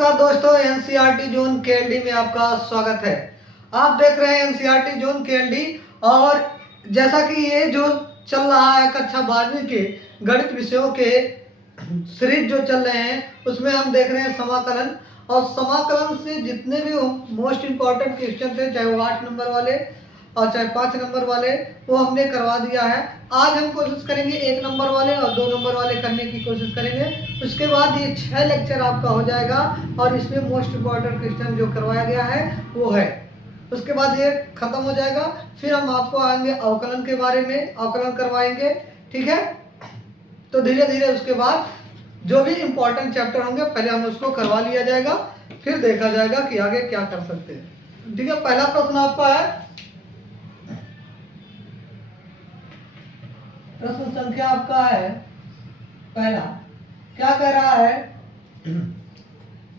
नमस्कार दोस्तों, NCERT zone KLD में आपका स्वागत है। आप देख रहे हैं एनसीईआरटी जोन केएलडी। और जैसा कि ये जो चल रहा है कक्षा 12वीं के गणित विषयों के सीरीज जो चल रहे हैं उसमें हम देख रहे हैं समाकलन। और समाकलन से जितने भी मोस्ट इम्पॉर्टेंट क्वेश्चन थे, चाहे वो 8 नंबर वाले और चाहे 5 नंबर वाले, वो हमने करवा दिया है। आज हम कोशिश करेंगे 1 नंबर वाले और 2 नंबर वाले करने की कोशिश करेंगे। उसके बाद ये 6 लेक्चर आपका हो जाएगा और इसमें मोस्ट इम्पॉर्टेंट क्वेश्चन जो करवाया गया है वो है। उसके बाद ये खत्म हो जाएगा। फिर हम आपको आएंगे अवकलन के बारे में, अवकलन करवाएंगे, ठीक है। तो धीरे धीरे उसके बाद जो भी इम्पोर्टेंट चैप्टर होंगे पहले हम उसको करवा लिया जाएगा, फिर देखा जाएगा कि आगे क्या कर सकते हैं। ठीक है, पहला प्रश्न आपका है, प्रश्न संख्या आपका है पहला। क्या कह रहा है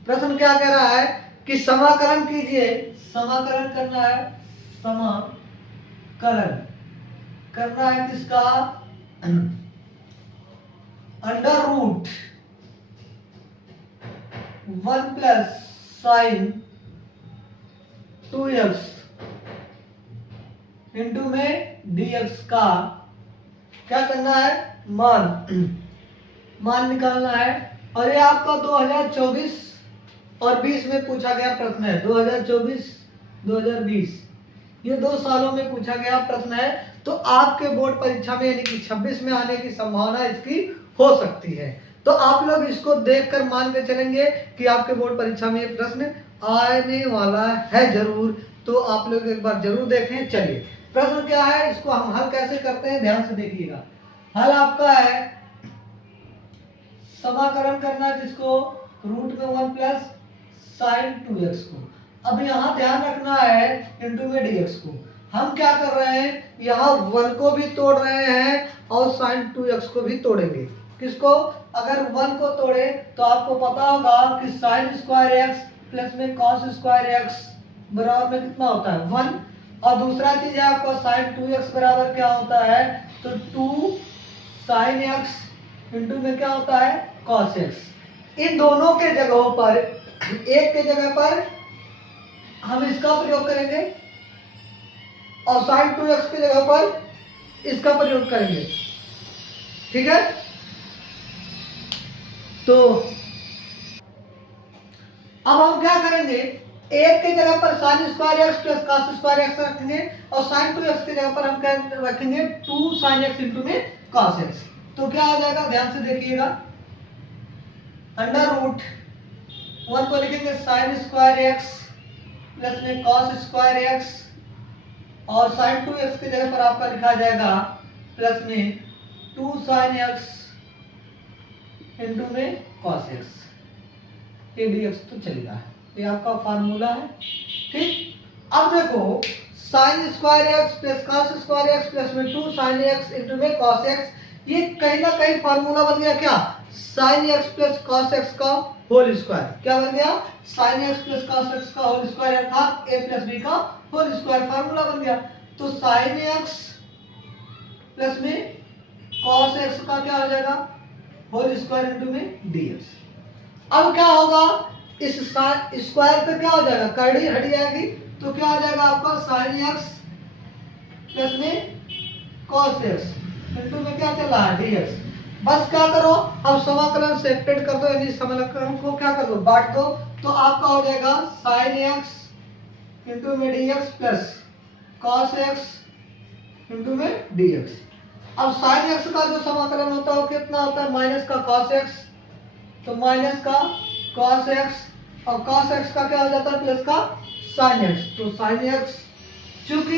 प्रश्न? क्या कह रहा है कि समाकलन कीजिए। समाकलन करना है, समाकलन करना है किसका? Under root 1 plus sine 2x into में dx का क्या करना है? मान निकालना है। और ये आपका 2024 और 20 में पूछा गया प्रश्न है। 2024-2020 ये 2 सालों में पूछा गया प्रश्न है। तो आपके बोर्ड परीक्षा में यानी कि 26 में आने की संभावना इसकी हो सकती है। तो आप लोग इसको देखकर मान के चलेंगे कि आपके बोर्ड परीक्षा में ये प्रश्न आने वाला है जरूर। तो आप लोग एक बार जरूर देखें। चलिए, प्रश्न क्या है, इसको हम हल कैसे करते हैं ध्यान से देखिएगा। हल आपका है समाकलन करना जिसको रूट में 1 प्लस साइन 2x को। अब यहाँ ध्यान रखना है इंटू में dx को। हम क्या कर रहे हैं, यहाँ 1 को भी तोड़ रहे हैं और साइन 2x को भी तोड़ेंगे। किसको? अगर 1 को तोड़े तो आपको पता होगा कि साइन स्क्वायर एक्स प्लस में कॉस स्क्वायर एक्स बराबर में कितना होता है? 1। और दूसरा चीज है आपका साइन 2x बराबर क्या होता है? तो 2 साइन एक्स इंटू में क्या होता है? Cos x. इन दोनों के जगहों पर, एक के जगह पर हम इसका प्रयोग करेंगे और साइन 2x की जगह पर इसका प्रयोग करेंगे। ठीक है, तो अब हम क्या करेंगे, एक के जगह पर sign square x plus cos square x रखेंगे और साइन 2x की जगह पर हम क्या रखेंगे? 2 साइन एक्स इंटू में कॉस एक्स। तो क्या आ जाएगा, ध्यान से देखिएगा। अंडर रूट 1 को लिखेंगे साइन स्क्वायर एक्स प्लस में कॉस स्क्वायर एक्स और साइन 2x की जगह पर आपका लिखा जाएगा प्लस में 2 साइन एक्स इंटू में कॉस एक्स। ये dx तो चलेगा, ये आपका फार्मूला है। ठीक, अब देखो sine square x plus cos square x plus में 2 साइन एक्स इंटू में कॉस एक्स, ये कहीं ना कहीं फार्मूला बन गया क्या? Sine x plus cos x का होल स्क्वायर। क्या बन गया? Sine x plus cos x का होल स्क्वायर अर्थात a प्लस b का होल स्क्वायर फार्मूला बन गया। तो साइन एक्स प्लस में कॉस एक्स का क्या हो जाएगा? होल स्क्वायर इंटू में dx। अब क्या होगा, इस स्क्वायर पे क्या हो जाएगा? कर्डी हट जाएगी। तो क्या हो जाएगा आपका? साइन एक्स प्लस में कॉस एक्स इंटू में क्या चल रहा है? dx। बस क्या करो, अब समाकलन सेपरेट कर दो, यानी समाकलन को क्या कर दो? बांट दो। तो आपका हो जाएगा साइन एक्स इंटू में dx plus cos x into में dx। अब साइन एक्स का जो समाकलन होता है वो कितना होता है? माइनस का कॉस एक्स, तो माइनस का कॉस एक्स और कॉस एक्स का क्या हो जाता है? प्लस का साइन एक्स। तो साइन एक्स, चूंकि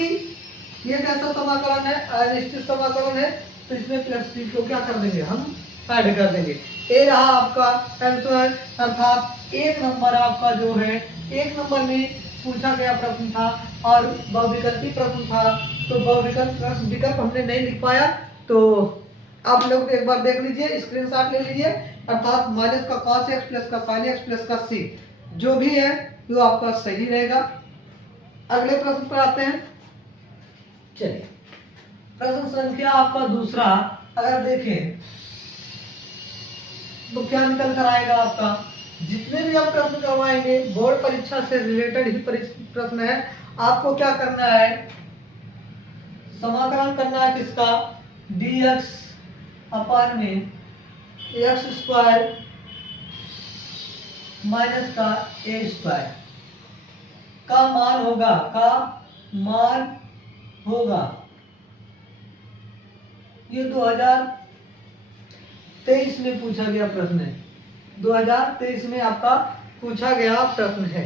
ये कैसा समाकलन है? अनिश्चित समाकलन है, तो इसमें प्लस सी को क्या कर देंगे? हम ऐड कर देंगे। ए रहा आपका आंसर, अर्थात 1 नंबर आपका जो है 1 नंबर में पूछा गया प्रश्न था और बहुविकल्पी प्रश्न था। तो विकल्प हमने नहीं लिख पाया, तो आप लोग एक बार देख लीजिए, स्क्रीनशॉट ले लीजिए। अर्थात माइनस का कॉस एक्स प्लस का साइन एक्स प्लस का सी जो भी है वो आपका सही रहेगा। अगले प्रश्न पर आते हैं। चलिए, प्रश्न संख्या आपका दूसरा अगर देखें तो क्या निकल कर आएगा आपका? जितने भी हम प्रश्न करवाएंगे बोर्ड परीक्षा से रिलेटेड ही प्रश्न है। आपको क्या करना है, समाकलन करना है किसका, dx अपान में एक्स स्क्वायर माइनस का ए स्क्वायर का मान होगा ये 2023 में पूछा गया प्रश्न है, 2023 में आपका पूछा गया प्रश्न है।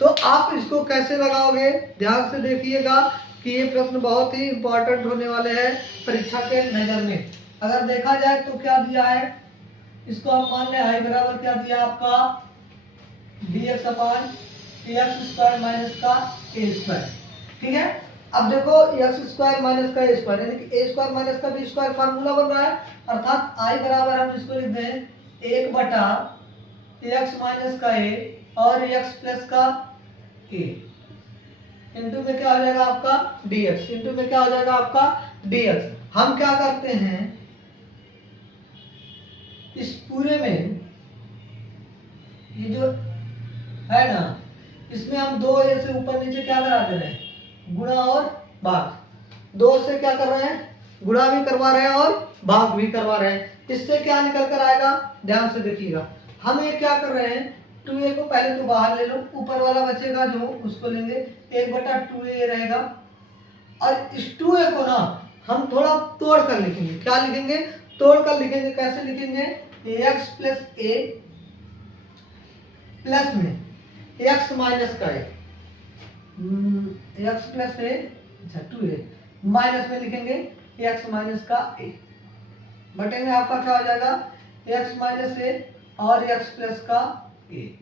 तो आप इसको कैसे लगाओगे, ध्यान से देखिएगा कि ये प्रश्न बहुत ही इंपॉर्टेंट होने वाले हैं परीक्षा के नजर में। अगर देखा जाए तो क्या दिया है, इसको आप मान लें आई बराबर क्या दिया आपका dx अपान एक्स स्क्वायर माइनस का ए स्क्वायर। ठीक है, अब देखो एक्स स्क्वायर माइनस का ए स्क्वायर यानी कि ए स्क्वायर माइनस का बी स्क्वायर फार्मूला बन रहा है, अर्थात आई बराबर हम इसको लिख दें 1/x माइनस का ए और x प्लस का ए इंटू में क्या हो जाएगा आपका dx, इंटू में क्या हो जाएगा आपका dx। हम क्या करते हैं, इस पूरे में ये जो है ना, इसमें हम दो ए से ऊपर नीचे क्या करा दे रहे हैं, गुणा और भाग। दो से क्या कर रहे हैं, गुणा भी करवा रहे हैं और भाग भी करवा रहे हैं। इससे क्या निकल कर आएगा, ध्यान से देखिएगा। हम ये क्या कर रहे हैं, 2a को पहले तो बाहर ले लो, ऊपर वाला बचेगा जो उसको लेंगे, 1/2a रहेगा। और इस 2a को ना हम थोड़ा तोड़ कर लिखेंगे, क्या लिखेंगे, तोड़ कर लिखेंगे। कैसे लिखेंगे, x प्लस ए प्लस में x माइनस का ए, x प्लस ए अच्छा 2a माइनस में लिखेंगे x माइनस का ए, बटे में आपका क्या हो जाएगा x माइनस ए और x प्लस का ए।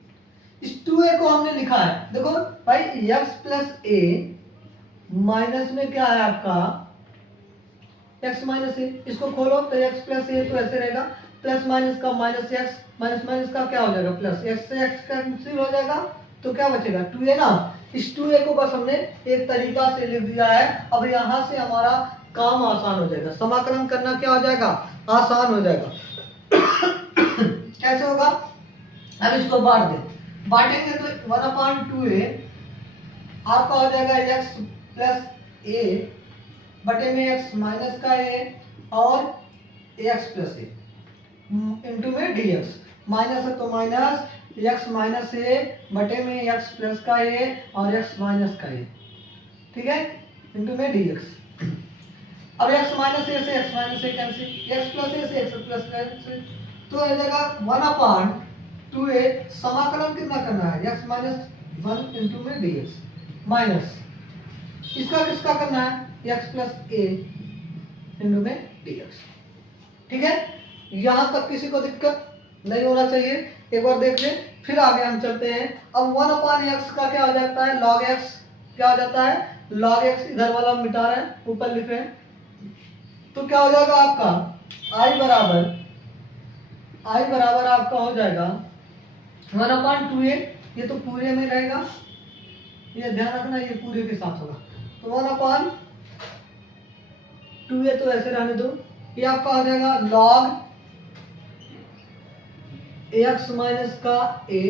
इस 2a को हमने लिखा है, देखो भाई x प्लस ए माइनस में क्या है आपका x माइनस ए, इसको खोलो तो x प्लस ए तो ऐसे रहेगा, प्लस माइनस का माइनस x, माइनस माइनस का क्या हो जाएगा प्लस, x से x कैंसिल हो जाएगा तो क्या बचेगा 2a ना। इस 2a को बस हमने एक तरीका से लिख दिया है। अब यहाँ से हमारा काम आसान हो जाएगा, समाकलन करना क्या हो जाएगा, आसान हो जाएगा। कैसे होगा, अब इसको बांट दे, बांटेंगे तो 1/2a आपका हो जाएगा x प्लस ए बटे में x माइनस का ए और x प्लस ए इंटू में dx, माइनस है तो माइनस x माइनस ए बटे में x प्लस का ए और x माइनस का ए, ठीक है, इंटू में dx। अब x माइनस ए से x माइनस ए कैंसिल, x प्लस ए से x प्लस कैंसिल, तो आ जाएगा 1/2a समाकलन कितना करना है, x माइनस 1 इंटू में dx माइनस इसका किसका करना है x प्लस ए इंटू में dx। ठीक है, यहां तक किसी को दिक्कत नहीं होना चाहिए। एक बार देख लें, फिर आगे हम चलते हैं। अब 1/x का क्या हो जाता है, log x क्या हो जाता है, log x इधर वाला मिटा रहे हैं, ऊपर लिख रहे हैं, तो क्या हो जाएगा आपका i बराबर आपका हो जाएगा 1/2a, ये तो पूरे में रहेगा, ये ध्यान रखना ये पूरे के साथ होगा, तो 1/2a तो ऐसे रहने दो, ये आपका हो जाएगा log x माइनस का a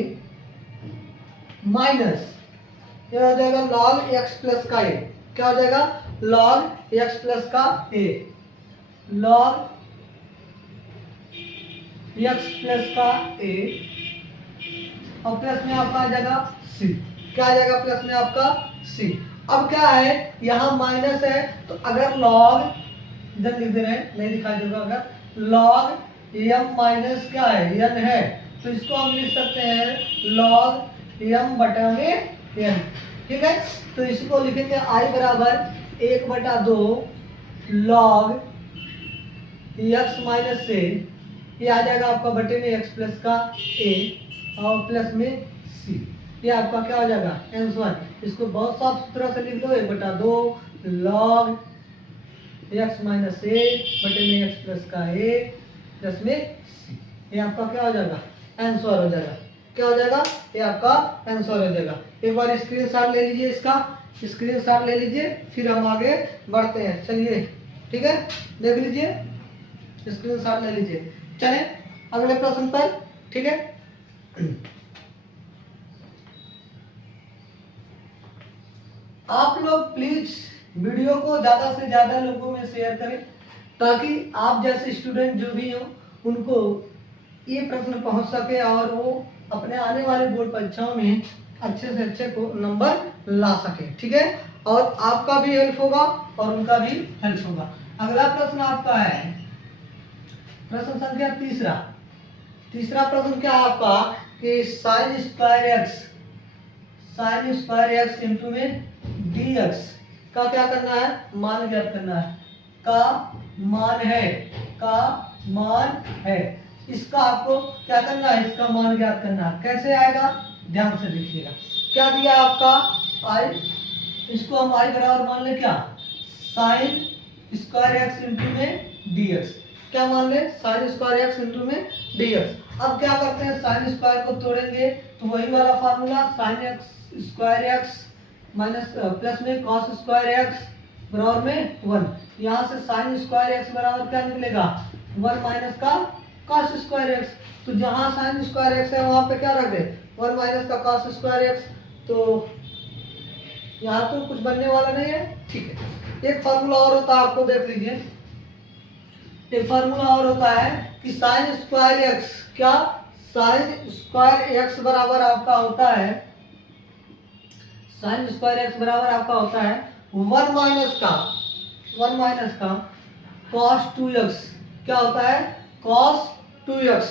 माइनस ये हो जाएगा log x प्लस का a, क्या हो जाएगा log x प्लस का a, log x प्लस का a और प्लस में आपका आ जाएगा c, क्या आ जाएगा प्लस में आपका c। अब क्या है, यहाँ माइनस है तो अगर log इधर लिख दे रहे हैं, नहीं दिखाई देगा, अगर log m माइनस क्या है n है तो इसको हम लिख सकते हैं log m बटा में n। ठीक है, तो इसको लिखेंगे i बराबर 1/2 log x माइनस से ये आ जाएगा आपका बटे में x प्लस का a और प्लस में c, ये आपका क्या हो जाएगा n1। इसको बहुत साफ सुथरा से लिख दो 1/2 log x माइनस a बटे में x प्लस का a प्लस में c, ये आपका क्या हो जाएगा आंसर हो जाएगा, क्या हो जाएगा ये आपका आंसर हो जाएगा। एक बार स्क्रीनशॉट ले लीजिए, इसका स्क्रीनशॉट ले लीजिए, फिर हम आगे बढ़ते हैं। चलिए ठीक है, देख लीजिए, स्क्रीनशॉट ले लीजिए, चलें अगले प्रश्न पर। ठीक है। आप लोग प्लीज वीडियो को ज्यादा से ज्यादा लोगों में शेयर करें, ताकि आप जैसे स्टूडेंट जो भी हो उनको ये प्रश्न पहुंच सके और वो अपने आने वाले बोर्ड परीक्षाओं में अच्छे से अच्छे को नंबर ला सके। ठीक है, और आपका भी हेल्प होगा और उनका भी हेल्प होगा। अगला प्रश्न आपका है प्रश्न संख्या तीसरा प्रश्न क्या है आपका कि साइन स्क्वायर एक्स इंटू में डी एक्स का क्या करना है, मान ज्ञात करना है। का मान है इसका आपको क्या करना है, इसका मान ज्ञात करना है। कैसे आएगा, ध्यान से देखिएगा। क्या दिया आपका आई, इसको हम आई बराबर मान ले क्या, साइन स्क्वायर एक्स इंटू में डी एक्स। क्या मान ले, साइन स्क्वायर एक्स इंटू में डी एक्स। अब क्या करते हैं, साइन स्क्वायर को तोड़ेंगे तो वही वाला formula, sine x square x minus plus में कॉस स्क्वायर एक्स बराबर में 1। यहाँ से साइन स्क्वायर एक्स बराबर क्या निकलेगा, 1 माइनस का कॉस स्क्वायर एक्स। तो जहाँ साइन स्क्वायर एक्स है वहाँ पे क्या रख दे, 1 माइनस का कॉस स्क्वायर एक्स। तो यहाँ तो कुछ बनने वाला नहीं है। ठीक है, एक फार्मूला और होता है, आपको देख लीजिए। एक फार्मूला और होता है कि साइन स्क्वायर एक्स, क्या साइन स्क्वायर एक्स बराबर आपका होता है, साइन स्क्वायर एक्स बराबर आपका होता है 1 माइनस का cos 2x। क्या होता है, cos 2x।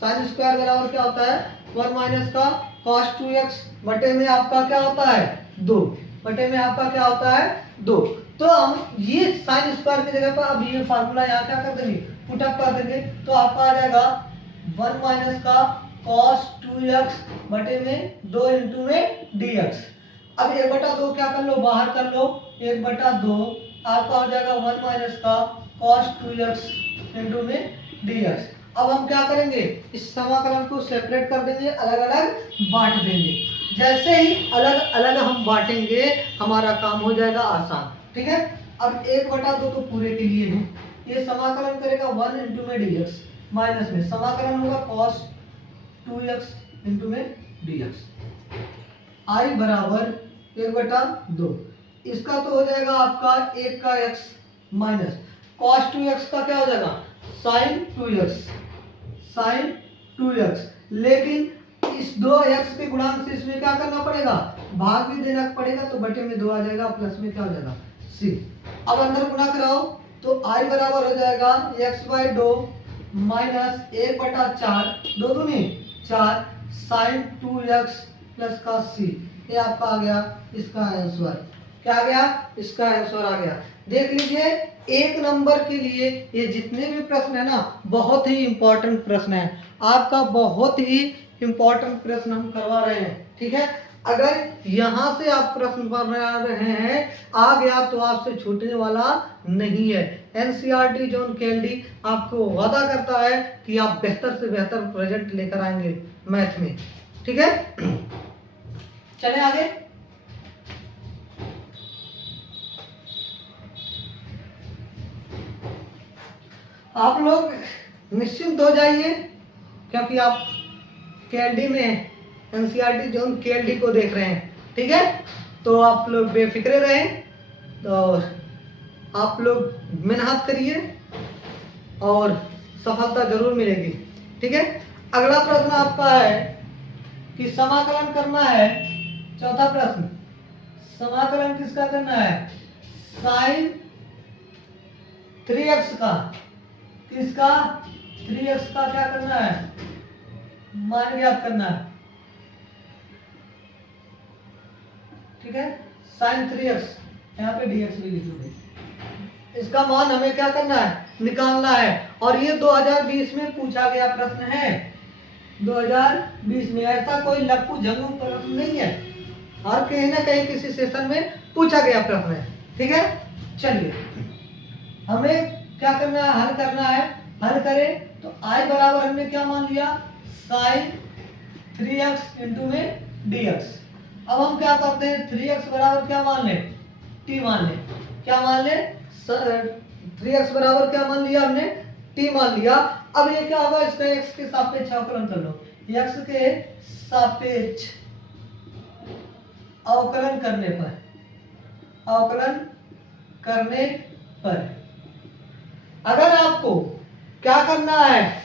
साइन स्क्वायर बराबर क्या होता है, 1 माइनस का cos 2x बटे में आपका क्या होता है 2, बटे में आपका क्या होता है 2। तो हम ये साइन स्क्वायर की जगह पर अब ये फार्मूला यहाँ क्या कर देंगे, पुट अप कर देंगे। तो आपका आ जाएगा 1 माइनस का cos 2x बटे में 2 इंटू में dx। अब 1/2 क्या कर लो, बाहर कर लो, 1/2 आपका हो जाएगा 1 माइनस का cos 2x इंटू में dx। अब हम क्या करेंगे, इस समाकलन को सेपरेट कर देंगे, अलग अलग बांट देंगे। जैसे ही अलग अलग हम बांटेंगे हमारा काम हो जाएगा आसान। ठीक है, अब 1/2 तो पूरे के लिए है, ये समाकलन करेगा 1 इंटू में dx, माइनस में समाकलन होगा cos 2x इंटू में dx। I बराबर 1/2, इसका तो हो जाएगा आपका 1 का x माइनस cos 2x का क्या हो जाएगा sin 2x। लेकिन इस 2x के गुणांक से इसमें क्या करना पड़ेगा, भाग भी देना पड़ेगा, तो बटे में 2 आ जाएगा, प्लस में क्या हो जाएगा c। अब अंदर गुणा कराओ तो I बराबर हो जाएगा x/2 माइनस 1/4, 2 दूनी 4 sin 2x प्लस का c। ये आपका आ गया इसका आंसर। क्या आ गया, इसका आंसर आ गया। देख लीजिए, 1 नंबर के लिए ये जितने भी प्रश्न है ना, बहुत ही इंपॉर्टेंट प्रश्न है आपका, बहुत ही इंपॉर्टेंट प्रश्न हम करवा रहे हैं। ठीक है, अगर यहाँ से आप प्रश्न बना रहे हैं आ गया तो आपसे छूटने वाला नहीं है। एनसीईआरटी जोन केएलडी आपको वादा करता है कि आप बेहतर से बेहतर प्रोजेक्ट लेकर आएंगे मैथ में। ठीक है, चले आगे। आप लोग निश्चिंत हो जाइए, क्योंकि आप केएलडी में एनसीईआरटी जोन केएलडी को देख रहे हैं। ठीक है, तो आप लोग बेफिक्रे रहें, तो आप लोग मेहनत करिए और सफलता जरूर मिलेगी। ठीक है, अगला प्रश्न आपका है कि समाकलन करना है। चौथा प्रश्न, समाकलन किसका करना है, साइन 3x का, किसका 3x का क्या करना है, मान ज्ञात करना है। ठीक है, साइन 3x, यहाँ पे dx भी लिख दो। इसका मान हमें क्या करना है, निकालना है। और ये 2020 में पूछा गया प्रश्न है। 2020 में ऐसा कोई लक्कू झंगू प्रश्न नहीं है, और कहीं ना कहीं किसी सेशन में पूछा गया प्रश्न है। ठीक है, चलिए हमें क्या करना है, हल करना है। हल करें तो I बराबर हमने क्या मान लिया, साइन 3x इंटू में dx। अब हम क्या करते हैं, 3x बराबर क्या मान ले, t मान ले। क्या मान ले, 3x बराबर क्या मान लिया हमने, t मान लिया। अब ये क्या होगा, इसका x के सापेक्ष अवकलन कर लो। x के सापेक्ष अवकलन करने पर अगर आपको क्या करना है,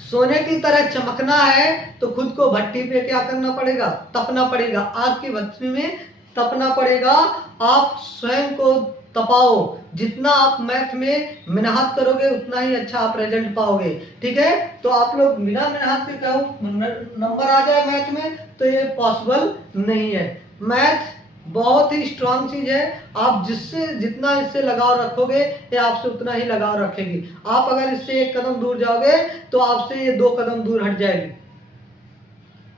सोने की तरह चमकना है तो खुद को भट्टी पे क्या करना पड़ेगा, तपना पड़ेगा, आग की भट्टी में तपना पड़ेगा। आप स्वयं को तपाओ, जितना आप मैथ में मेहनत करोगे उतना ही अच्छा आप रिजल्ट पाओगे। ठीक है, तो आप लोग बिना मेहनत के कहो नंबर आ जाए मैथ में, तो ये पॉसिबल नहीं है। मैथ बहुत ही स्ट्रांग चीज है, आप जिससे जितना इससे लगाव रखोगे ये आपसे उतना ही लगाव रखेगी। आप अगर इससे एक कदम दूर जाओगे तो आपसे ये 2 कदम दूर हट जाएगी।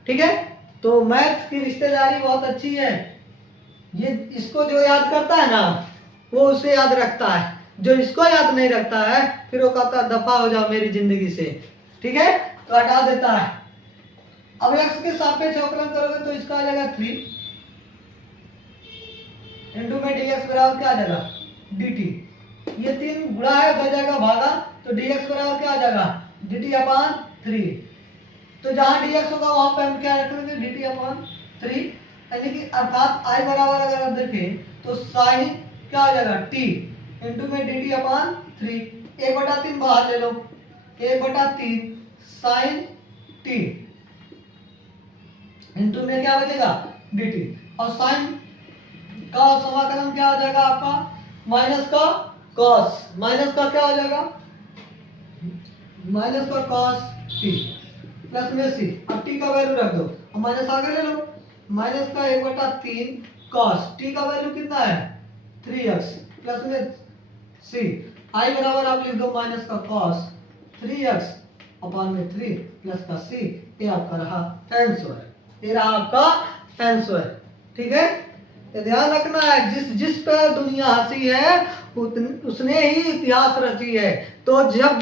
ठीक है, तो मैथ की रिश्तेदारी बहुत अच्छी है। ये इसको जो याद करता है ना वो उसे याद रखता है, जो इसको याद नहीं रखता है फिर वो कहता है दफा हो जाओ मेरी जिंदगी से। ठीक है, तो हटा देता है। अब x के सापेक्ष अवकलन करोगे तो इसका आ जाएगा 3 इंटू में dx बराबर क्या आ जाएगा dt। ये 3 गुणा है, उधर जाएगा भागा, तो dx बराबर क्या आ जाएगा dt अपॉन 3। तो जहां dx होगा वहां पे हम क्या रखेंगे dt अपॉन 3, यानी कि अर्थात i बराबर अगर आप देखें तो साइन क्या हो जाएगा t इंटू में dt अपॉन 3। 1/3 बाहर ले लो, 1/3 साइन t इंटू में क्या बचेगा dt, और साइन का समाकलन क्या हो जाएगा आपका माइनस का कॉस, माइनस का क्या हो जाएगा माइनस का कॉस t प्लस में c। अब t का वैल्यू रख दो और माइनस आगे ले लो, माइनस का 1/3 कॉस t का वैल्यू कितना है 3x प्लस में c। i बराबर आप लिख दो माइनस का कॉस 3x अपॉन में 3 प्लस का c। ये आपका रहा आंसर, ये रहा आपका आंसर। ठीक है, ये ध्यान रखना है, जिस पे दुनिया हंसी है उसने ही इतिहास रची है। तो जब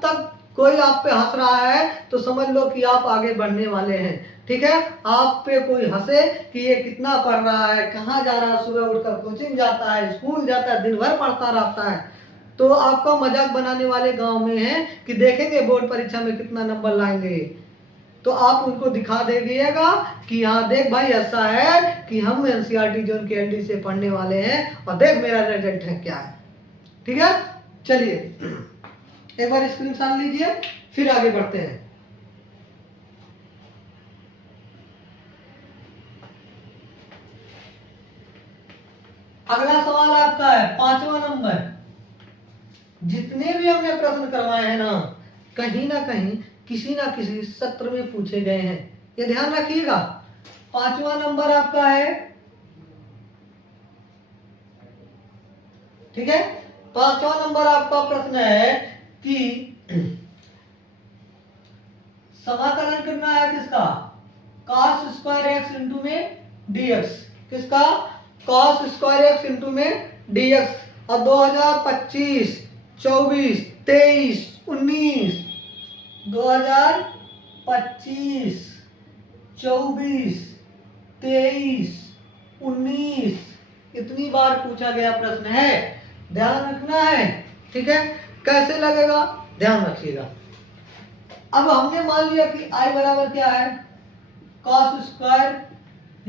तक कोई आप पे हंस रहा है तो समझ लो कि आप आगे बढ़ने वाले हैं। ठीक है, आप पे कोई हंसे कि ये कितना पढ़ रहा है, कहाँ जा रहा है, सुबह उठकर कोचिंग जाता है, स्कूल जाता है, दिन भर पढ़ता रहता है, तो आपका मजाक बनाने वाले गांव में हैं कि देखेंगे बोर्ड परीक्षा में कितना नंबर लाएंगे। तो आप उनको दिखा देगा कि हाँ देख भाई ऐसा है कि हम एनसीईआरटी जोन के एनडी से पढ़ने वाले हैं और देख मेरा रिजल्ट है क्या है। ठीक है, चलिए एक बार स्क्रीनशॉट लीजिए फिर आगे बढ़ते हैं। अगला सवाल आपका है 5वां नंबर। जितने भी हमने प्रश्न करवाए हैं ना कहीं ना कहीं किसी ना किसी सत्र में पूछे गए हैं, ये ध्यान रखिएगा। 5वां नंबर आपका है, ठीक है, 5वां नंबर आपका प्रश्न है कि समाकलन करना है किसका cos स्क्वायर एक्स इंटू में dx, किसका cos स्क्वायर एक्स इंटू में dx। और 2025 24 23 19 2025 24 23 19 इतनी बार पूछा गया प्रश्न है, ध्यान रखना है। ठीक है, कैसे लगेगा ध्यान रखिएगा। अब हमने मान लिया कि i बराबर क्या है cos स्क्वायर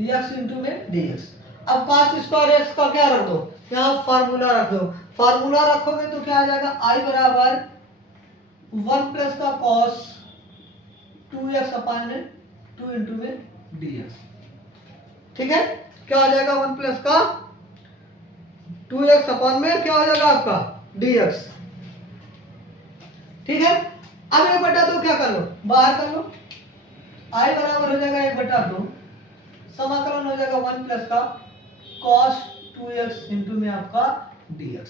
एक्स इंटू में dx। अब cos स्क्वायर एक्स का क्या रख दो, यहाँ फार्मूला रख दो। फार्मूला रखोगे तो क्या आ जाएगा i बराबर 1 प्लस का cos 2x अपॉन में 2 इंटू में dx। ठीक है, क्या आ जाएगा 1 प्लस का 2x अपॉन में क्या हो जाएगा आपका dx। ठीक है, अब 1/2 क्या कर लो बाहर कर लो, i बराबर हो जाएगा 1/2, समाकलन हो जाएगा 1 प्लस का cos 2x इंटू में आपका dx।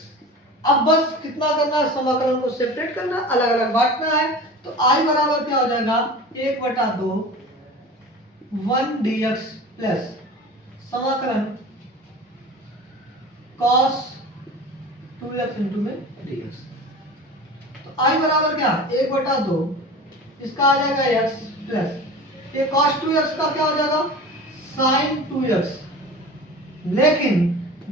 अब बस कितना करना है, समाकलन को सेपरेट करना, अलग अलग बांटना है। तो i बराबर क्या हो जाएगा 1/2 1 dx प्लस समाकलन cos 2x इंटू में dx। तो i बराबर क्या 1/2, इसका आ जाएगा x प्लस ये cos 2x का क्या हो जाएगा sin 2x, लेकिन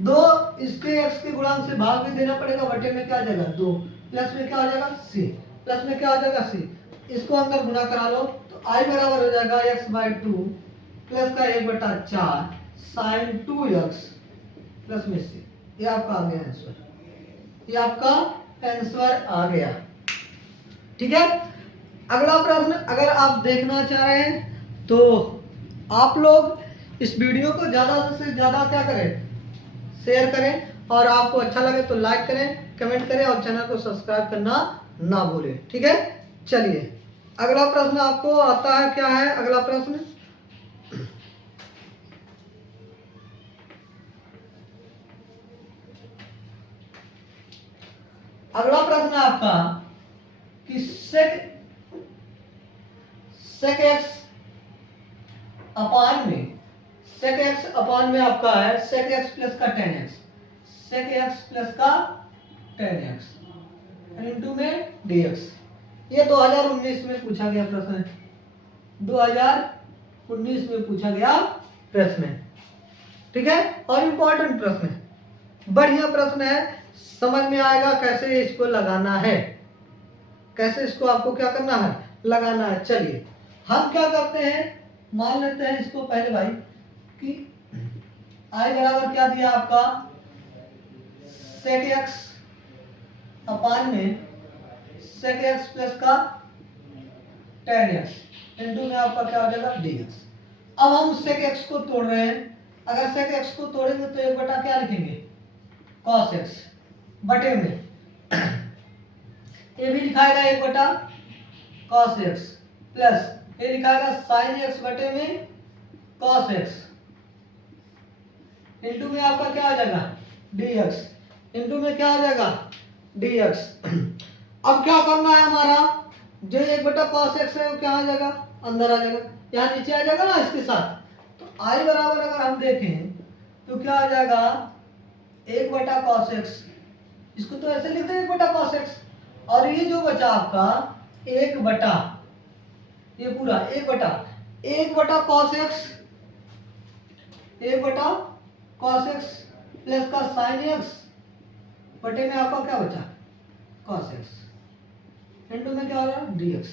दो इसके x के गुणांक से भाग भी देना पड़ेगा, बटे में क्या आ जाएगा 2 प्लस में क्या आ जाएगा c, प्लस में क्या आ जाएगा c। इसको अंदर गुना करा लो तो आई बराबर हो जाएगा x/2 प्लस का 1/4 साइन 2x प्लस में से। ये आपका आ गया आंसर, ये आपका आंसर आ गया। ठीक है, अगला प्रश्न अगर आप देखना चाह रहे हैं तो आप लोग इस वीडियो को ज़्यादा से ज़्यादा क्या करें, शेयर करें, और आपको अच्छा लगे तो लाइक करें, कमेंट करें और चैनल को सब्सक्राइब करना ना भूलें। ठीक है, चलिए अगला प्रश्न आपको आता है, क्या है अगला प्रश्न? अगला प्रश्न आपका कि sec x अपान में आपका है sec x प्लस का tan x, sec x plus का tan x इंटू में dx। ये 2019 में पूछा गया प्रश्न है, 2019 में पूछा गया प्रश्न है। ठीक है, और इम्पोर्टेंट प्रश्न है, बढ़िया प्रश्न है, समझ में आएगा कैसे इसको लगाना है, कैसे इसको आपको क्या करना है, लगाना है। चलिए हम क्या करते हैं, मान लेते हैं इसको पहले भाई कि आई बराबर क्या दिया आपका sec x अपान में sec x प्लस का tan x इंटू में आपका क्या हो जाएगा dx। अब हम sec x को तोड़ रहे हैं, अगर sec x को तोड़ेंगे तो 1 क्या लिखेंगे cos x बटे में ये भी लिखाएगा 1 cos x प्लस ये लिखाएगा sin x बटे में cos x इंटू में आपका क्या आ जाएगा dx, इंटू में क्या आ जाएगा dx। अब क्या करना है हमारा, जो 1 cos x है वो क्या आ जाएगा, अंदर आ जाएगा, यहाँ नीचे आ जाएगा ना इसके साथ। तो i बराबर अगर हम देखें तो क्या आ जाएगा 1 cos x, इसको तो ऐसे लिख दें 1 cos x, और ये जो बचा आपका 1 ये पूरा 1 cos x, 1 cos x plus का sin x बटे में आपका क्या बचा cos x इंटू में क्या हो रहा है dx।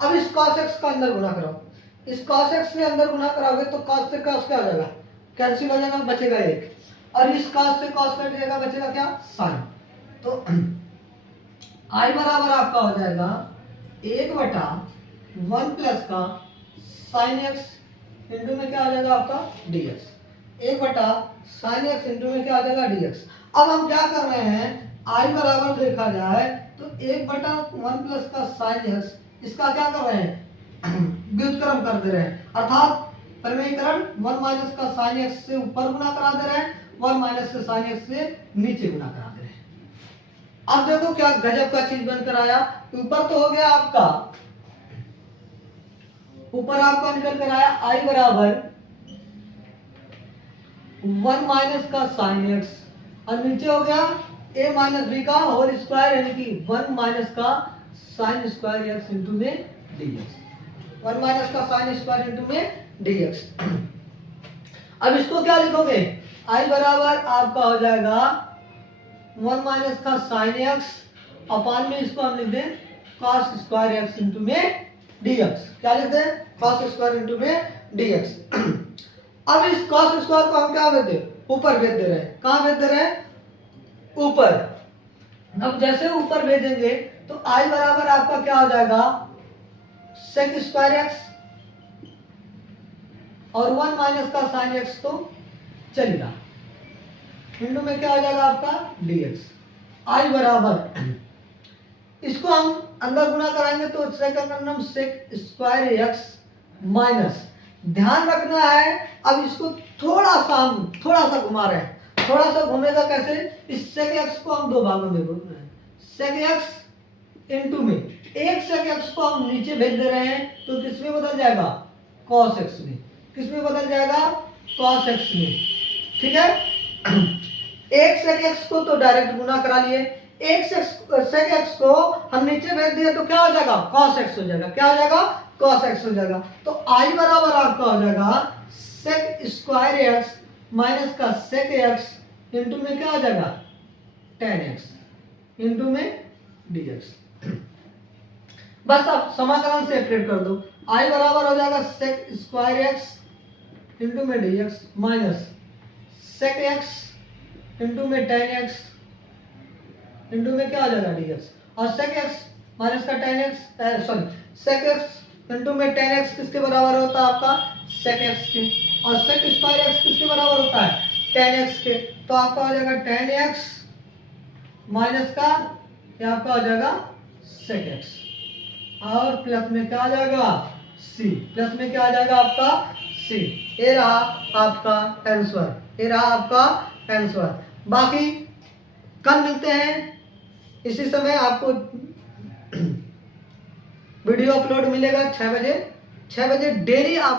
अब इस cos x का अंदर गुना कराओ, इस cos x से अंदर गुना कराओगे तो cos से cos क्या हो जाएगा, कैंसिल हो जाएगा, बचेगा 1, और इस cos से cos कट जाएगा, बचेगा क्या sin। तो i बराबर आपका हो जाएगा 1/1 प्लस का sin x इंटू में क्या आ जाएगा आपका dx, 1/sin x इंटू में क्या आ जाएगा dx। अब हम क्या कर रहे हैं, i बराबर देखा जाए तो 1/1 प्लस का sin x, इसका क्या कर रहे हैं व्युत्क्रम कर दे रहे हैं, अर्थात परिमेयीकरण 1 माइनस का sin x से ऊपर गुना करा दे रहे हैं, 1 माइनस का sin x से नीचे गुना करा दे रहे हैं। अब देखो क्या गजब का चीज बनकर आया, ऊपर तो हो गया आपका, ऊपर आपका निकल कर आया i बराबर 1 माइनस का sin x, और नीचे हो गया a माइनस बी का होल स्क्वायर, यानी कि 1 माइनस का sin स्क्वायर x इंटू में dx, 1 माइनस का sin स्क्वायर इंटू में dx। अब इसको क्या लिखोगे, i बराबर आपका हो जाएगा 1 माइनस का sin x अपान में इसको हम लिख दें cos स्क्वायर x इंटू में dx। क्या लिख दें, cos स्क्वायर इंटू में dx। अब इस cos स्क्वायर को हम क्या भेज दें, ऊपर भेज दे रहे हैं, कहां भेज दे रहे हैं, ऊपर। अब जैसे ऊपर भेजेंगे तो i बराबर आपका क्या हो जाएगा sec स्क्वायर x, और 1 माइनस का sin x तो चलेगा, इंटू में क्या हो जाएगा आपका dx। i बराबर इसको हम अंदर गुना कराएंगे तो second sec square x minus, ध्यान रखना है अब इसको थोड़ा सा घुमा रहे हैं, थोड़ा सा घूमेगा कैसे, इस sec x को हम दो भागों में बांट रहे हैं, sec x इंटू में एक sec x को हम नीचे भेज दे रहे हैं तो किसमें बदल जाएगा cos x में, किसमें बदल जाएगा cos x में। ठीक है, एक sec x को तो डायरेक्ट गुना करा लिए, एक sec x को हम नीचे भेज दिए तो क्या हो जाएगा cos x हो जाएगा, क्या हो जाएगा cos x हो जाएगा। तो i बराबर आपका हो जाएगा sec स्क्वायर x माइनस का sec x इंटू में क्या हो जाएगा tan x इंटू में dx। बस अब समाकलन सेपरेट कर दो। आई बराबर हो जाएगा सेक स्क्वायर एक्स इंटू में d x minus sec x into में टेन एक्स इंटू में क्या हो जाएगा डी एक्स, और सेक एक्स माइनस का tan x sorry sec x into में टेन एक्स किसके बराबर होता है आपका सेक एक्स के, और सेक स्क्वायर एक्स किसके बराबर होता है टेन एक्स के। तो आपका हो जाएगा टेन एक्स माइनस का ये आपका हो जाएगा सेक एक्स, और प्लस में क्या आ जाएगा सी, प्लस में क्या आ जाएगा आपका सी। ये रहा आपका आंसर, ये रहा आपका आंसर। बाकी कल मिलते हैं इसी समय, आपको वीडियो अपलोड मिलेगा 6 बजे डेली आप